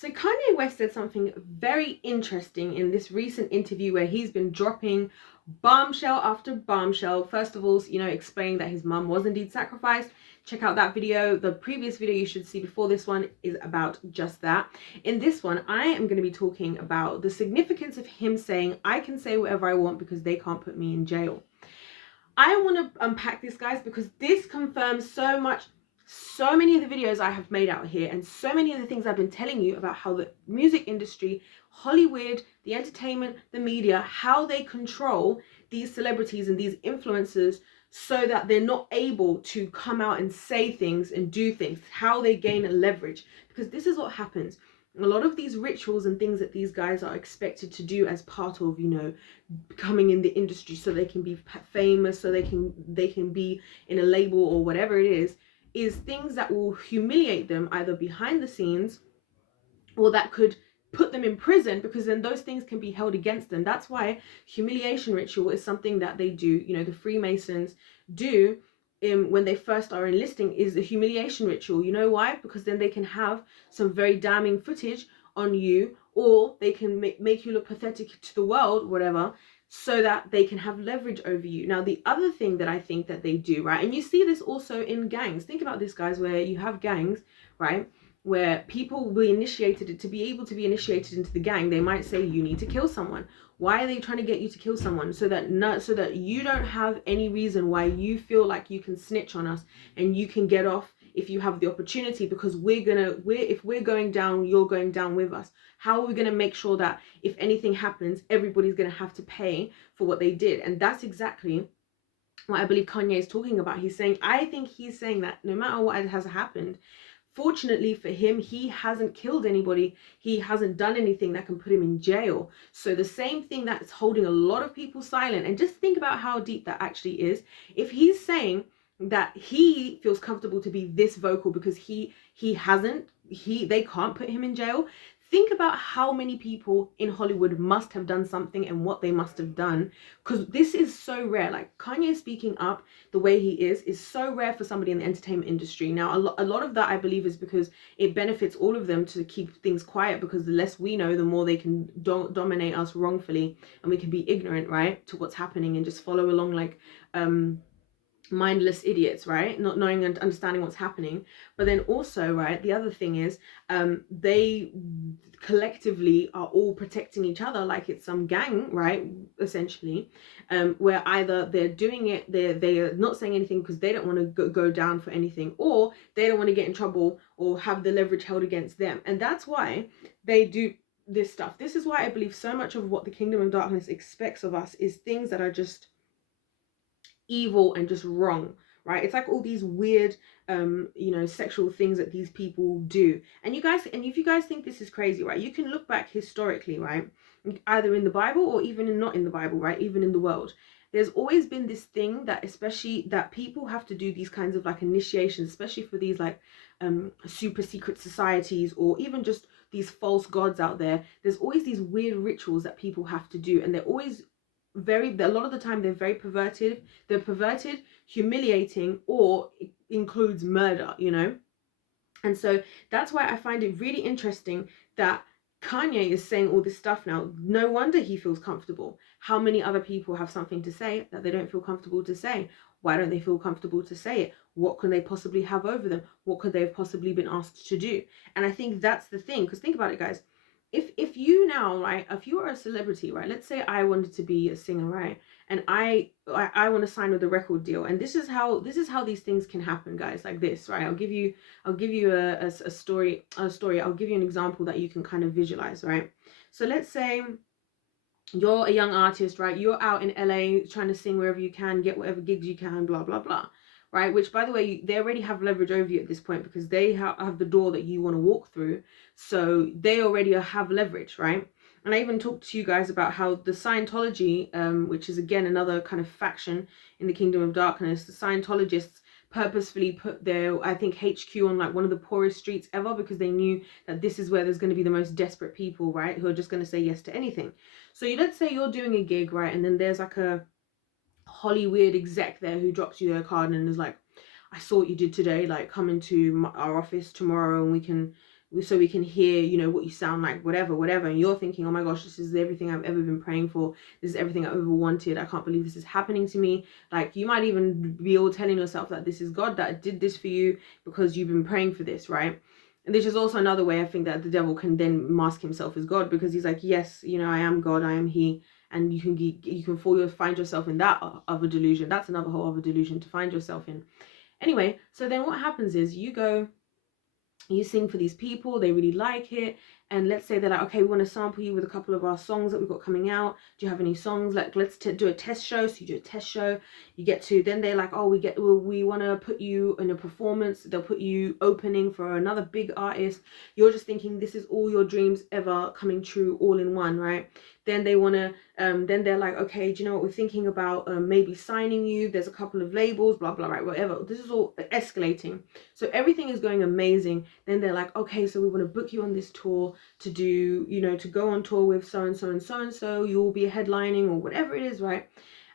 So Kanye West said something very interesting in this recent interview where he's been dropping bombshell after bombshell. First of all, explaining that his mum was indeed sacrificed. Check out that video. The previous video you should see before this one is about just that. In this one, I am going to be talking about the significance of him saying, I can say whatever I want because they can't put me in jail. I want to unpack this, guys, because this confirms so many of the videos I have made out here, and so many of the things I've been telling you about how the music industry, Hollywood, the entertainment, the media, how they control these celebrities and these influencers so that they're not able to come out and say things and do things, how they gain leverage. Because this is what happens. A lot of these rituals and things that these guys are expected to do as part of, becoming in the industry so they can be famous, so they can be in a label or whatever it is things that will humiliate them either behind the scenes or that could put them in prison, because then those things can be held against them. That's why humiliation ritual is something that they do, the Freemasons do when they first are enlisting, is a humiliation ritual. You know why? Because then they can have some very damning footage on you, or they can make you look pathetic to the world, whatever, so that they can have leverage over you. Now, the other thing that I think that they do, right, and you see this also in gangs. Think about this, guys, where you have gangs, right, where people will be initiated. To be able to be initiated into the gang, they might say, you need to kill someone. Why are they trying to get you to kill someone? So that you don't have any reason why you feel like you can snitch on us and you can get off if you have the opportunity, because if we're going down, you're going down with us. How are we going to make sure that if anything happens, everybody's going to have to pay for what they did? And that's exactly what I believe Kanye is talking about. I think he's saying that no matter what has happened, fortunately for him, he hasn't killed anybody. He hasn't done anything that can put him in jail. So the same thing that's holding a lot of people silent, and just think about how deep that actually is. If he's saying that he feels comfortable to be this vocal because they can't put him in jail, think about how many people in Hollywood must have done something and what they must have done, because this is so rare. Like, Kanye speaking up the way he is so rare for somebody in the entertainment industry. Now, a lot of that, I believe, is because it benefits all of them to keep things quiet, because the less we know, the more they can dominate us wrongfully, and we can be ignorant, right, to what's happening and just follow along like mindless idiots, right, not knowing and understanding what's happening. But then also, right, the other thing is they collectively are all protecting each other like it's some gang, right, essentially, where either they're doing it, they're not saying anything because they don't want to go down for anything, or they don't want to get in trouble or have the leverage held against them. And that's why they do this stuff. This is why I believe so much of what the Kingdom of Darkness expects of us is things that are just evil and just wrong, right? It's like all these weird sexual things that these people do. And if you guys think this is crazy, right, you can look back historically, right, either in the Bible or even not in the Bible, right, even in the world. There's always been this thing that, especially, that people have to do these kinds of like initiations, especially for these like super secret societies, or even just these false gods out there. There's always these weird rituals that people have to do, and they're always a lot of the time they're very perverted. They're perverted, humiliating, or it includes murder, And so that's why I find it really interesting that Kanye is saying all this stuff now. No wonder he feels comfortable. How many other people have something to say that they don't feel comfortable to say? Why don't they feel comfortable to say it? What can they possibly have over them? What could they have possibly been asked to do? And I think that's the thing, because think about it, guys. If you now, right, if you are a celebrity, right, let's say I wanted to be a singer, right, and I want to sign with a record deal, and this is how these things can happen, guys, like this, right? I'll give you a story. I'll give you an example that you can kind of visualize, right? So let's say you're a young artist, right? You're out in LA trying to sing wherever you can, get whatever gigs you can, blah blah blah, right? Which, by the way, they already have leverage over you at this point, because they have the door that you want to walk through. So they already have leverage, right? And I even talked to you guys about how the Scientology, which is again another kind of faction in the Kingdom of Darkness, the Scientologists purposefully put their, I think, HQ on like one of the poorest streets ever, because they knew that this is where there's going to be the most desperate people, right, who are just going to say yes to anything. So let's say you're doing a gig, right, and then there's like a Hollywood exec there who drops you their card and is like, I saw what you did today, like come into our office tomorrow and we can so we can hear, you know, what you sound like, whatever. And you're thinking, oh my gosh, this is everything I've ever been praying for. This is everything I've ever wanted. I can't believe this is happening to me. Like, you might even be all telling yourself that this is God that did this for you because you've been praying for this, right? And this is also another way I think that the devil can then mask himself as God, because he's like, yes, you know, I am God, I am he. And you can find yourself in that other delusion. That's another whole other delusion to find yourself in. Anyway, so then what happens is you sing for these people, they really like it, and let's say they're like, okay, we want to sample you with a couple of our songs that we've got coming out. Do you have any songs? Like, let's do a test show. So you do a test show, you get to, then they're like, oh, we want to put you in a performance. They'll put you opening for another big artist. You're just thinking this is all your dreams ever coming true all in one, right? Then they want to, then they're like, okay, do you know what, we're thinking about maybe signing you. There's a couple of labels, blah, blah, right, whatever. This is all escalating. So everything is going amazing. Then they're like, okay, so we want to book you on this tour to do, you know, to go on tour with so-and-so and so-and-so. You'll be headlining or whatever it is, right?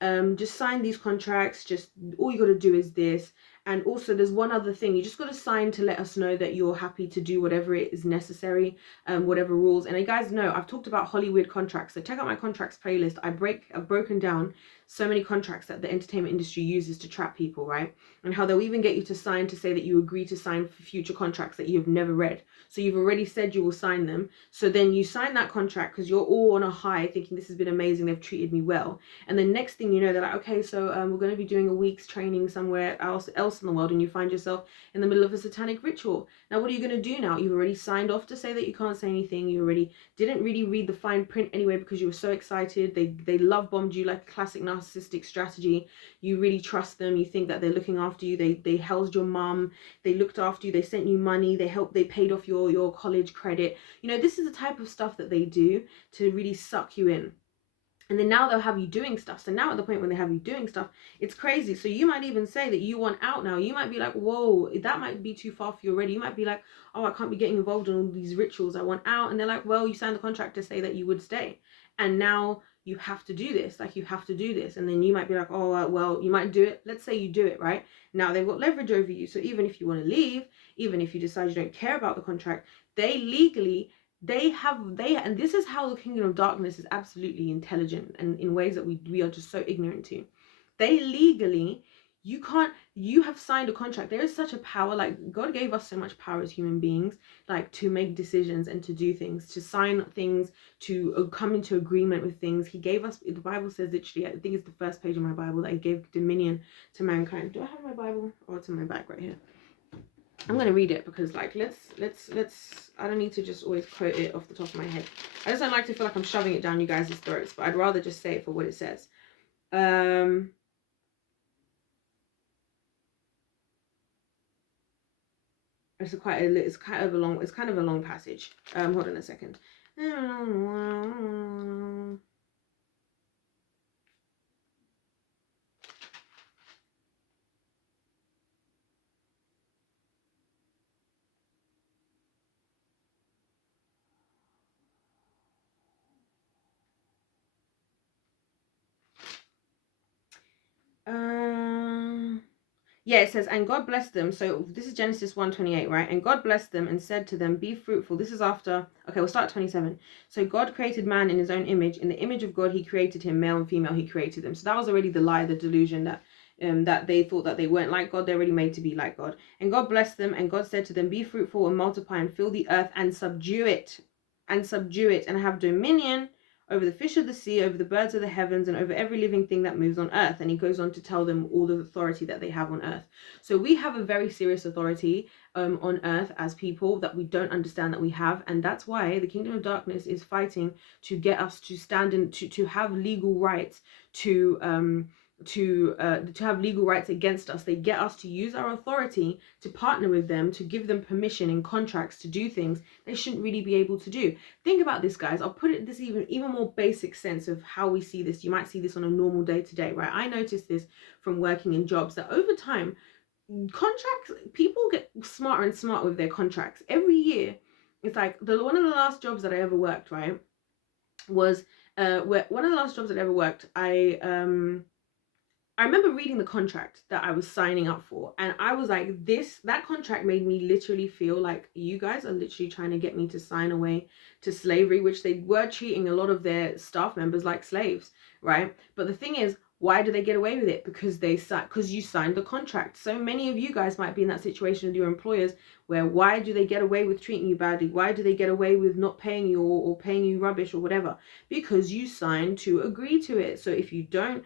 Just sign these contracts. Just all you got to do is this. And also there's one other thing, you just got to sign to let us know that you're happy to do whatever it is necessary, whatever rules. And you guys know I've talked about Hollywood contracts, so check out my contracts playlist. I've broken down so many contracts that the entertainment industry uses to trap people, right? And how they'll even get you to sign to say that you agree to sign for future contracts that you've never read. So you've already said you will sign them, so then you sign that contract because you're all on a high thinking this has been amazing, they've treated me well. And the next thing you know, they're like, okay, so we're going to be doing a week's training somewhere else in the world, and you find yourself in the middle of a satanic ritual. Now, what are you going to do now? You've already signed off to say that you can't say anything. You already didn't really read the fine print anyway because you were so excited. They love bombed you like a classic narcissistic strategy. You really trust them. You think that they're looking after you. They housed your mum. They looked after you. They sent you money. They paid off your college credit. You know, this is the type of stuff that they do to really suck you in. And then now they'll have you doing stuff. So now at the point when they have you doing stuff, it's crazy. So you might even say that you want out now. You might be like, whoa, that might be too far for you already. You might be like, oh, I can't be getting involved in all these rituals. I want out. And they're like, well, you signed the contract to say that you would stay. And now you have to do this. Like, you have to do this. And then you might be like, oh, well, you might do it. Let's say you do it, right? Now they've got leverage over you. So even if you want to leave, even if you decide you don't care about the contract, they legally, and this is how the kingdom of darkness is absolutely intelligent, and in ways that we are just so ignorant to. They legally, you have signed a contract. There is such a power. Like, God gave us so much power as human beings, like, to make decisions and to do things, to sign things, to come into agreement with things. He gave us, the Bible says literally, I think it's the first page of my Bible, that he gave dominion to mankind. Do I have my Bible? Oh, it's in my bag right here. I'm going to read it because, like, let's I don't need to just always quote it off the top of my head. I just don't like to feel like I'm shoving it down you guys' throats, but I'd rather just say it for what it says. It's kind of a long passage. Hold on a second. Yeah, it says, and God blessed them. So this is Genesis 1:28, right? And God blessed them and said to them, be fruitful. This is after, okay, we'll start at 27. So God created man in his own image. In the image of God, he created him, male and female, he created them. So that was already the lie, the delusion that they thought that they weren't like God. They're already made to be like God. And God blessed them, and God said to them, be fruitful and multiply and fill the earth and subdue it, and have dominion over the fish of the sea, over the birds of the heavens, and over every living thing that moves on earth. And he goes on to tell them all the authority that they have on earth. So we have a very serious authority on earth as people that we don't understand that we have. And that's why the kingdom of darkness is fighting to get us to stand in, to have legal rights to have legal rights against us. They get us to use our authority to partner with them, to give them permission in contracts to do things they shouldn't really be able to do. Think about this, guys. I'll put it this even more basic sense of how we see this. You might see this on a normal day to day, right? I noticed this from working in jobs that over time, contracts, people get smarter and smarter with their contracts every year. It's like one of the last jobs that I ever worked, right, was one of the last jobs that I ever worked. I remember reading the contract that I was signing up for, and I was like, that contract made me literally feel like you guys are literally trying to get me to sign away to slavery, which they were treating a lot of their staff members like slaves, right? But the thing is, why do they get away with it? Because you signed the contract. So many of you guys might be in that situation with your employers where why do they get away with treating you badly? Why do they get away with not paying you or paying you rubbish or whatever? Because you signed to agree to it. So if you don't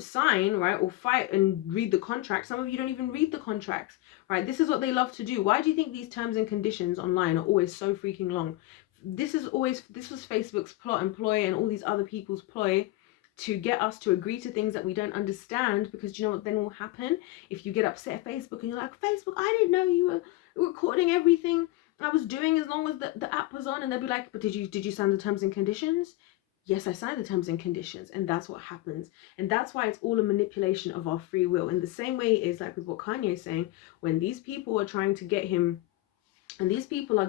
sign, right, or fight and read the contract, some of you don't even read the contracts, right? This is what they love to do. Why do you think these terms and conditions online are always so freaking long? This was Facebook's plot and ploy, and all these other people's ploy to get us to agree to things that we don't understand, because you know what then will happen? If you get upset at Facebook and you're like, Facebook, I didn't know you were recording everything I was doing as long as the app was on, and they'll be like, but did you sign the terms and conditions? Yes, I signed the terms and conditions, and that's what happens. And that's why it's all a manipulation of our free will. In the same way is like with what Kanye is saying, when these people are trying to get him, and these people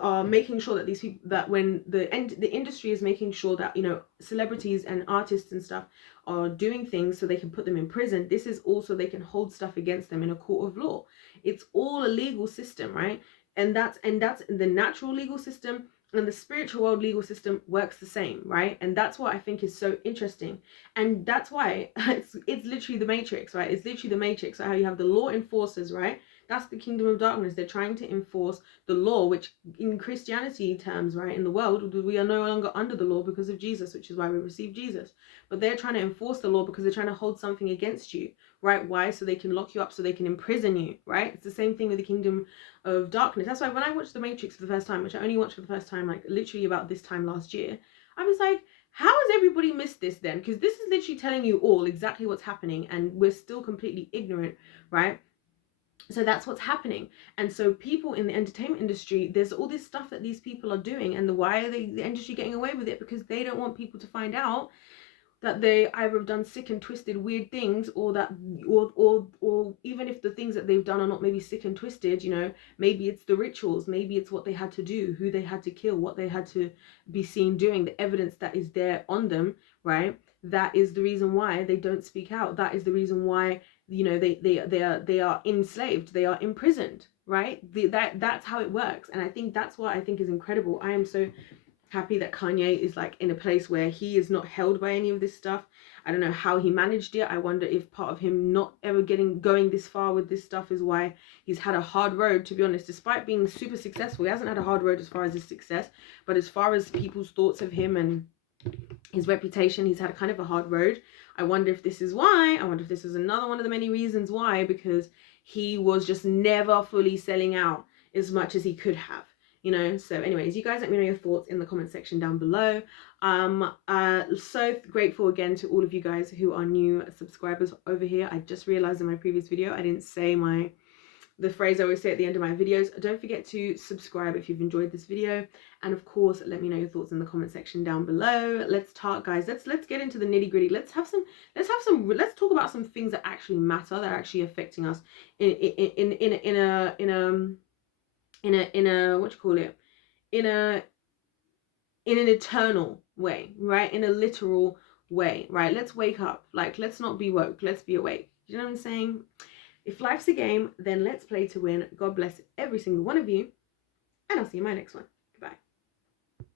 are making sure that these people, that when the industry is making sure that, you know, celebrities and artists and stuff are doing things so they can put them in prison, this is also they can hold stuff against them in a court of law. It's all a legal system, right? And that's the natural legal system, and the spiritual world legal system works the same, right? And that's what I think is so interesting. And that's why it's literally the Matrix, right? It's literally the Matrix, right? How you have the law enforcers, right? That's the kingdom of darkness. They're trying to enforce the law, which in Christianity terms, right, in the world, we are no longer under the law because of Jesus, which is why we received Jesus. But they're trying to enforce the law because they're trying to hold something against you, right? Why? So they can lock you up, so they can imprison you, right? It's the same thing with the kingdom of darkness. That's why when I watched The Matrix for the first time, which I only watched for the first time like literally about this time last year, I was like, how has everybody missed this then? Because this is literally telling you all exactly what's happening, and we're still completely ignorant, right? So that's what's happening. And so people in the entertainment industry, there's all this stuff that these people are doing, and why are the industry getting away with it? Because they don't want people to find out that they either have done sick and twisted weird things, or that or even if the things that they've done are not maybe sick and twisted, you know, maybe it's the rituals, maybe it's what they had to do, who they had to kill, what they had to be seen doing, the evidence that is there on them, right? That is the reason why they don't speak out. That is the reason why, you know, they are enslaved, they are imprisoned, right? That's how it works. And I think that's what I think is incredible. I am so happy that Kanye is like in a place where he is not held by any of this stuff. I don't know how he managed it. I wonder if part of him not ever going this far with this stuff is why he's had a hard road, to be honest. Despite being super successful, he hasn't had a hard road as far as his success, but as far as people's thoughts of him and his reputation, he's had kind of a hard road. I wonder if this is why. I wonder if this is another one of the many reasons why, because he was just never fully selling out as much as he could have, you know. So anyways, you guys let me know your thoughts in the comment section down below. So grateful again to all of you guys who are new subscribers over here. I just realized in my previous video I didn't say the phrase I always say at the end of my videos. Don't forget to subscribe if you've enjoyed this video, and of course let me know your thoughts in the comment section down below. Let's talk, guys. Let's get into the nitty-gritty. Let's talk about some things that actually matter, that are actually affecting us in a what you call it, in an eternal way, right? In a literal way, right? Let's wake up. Like, let's not be woke, let's be awake. You know what I'm saying? If life's a game, then let's play to win. God bless every single one of you, and I'll see you in my next one.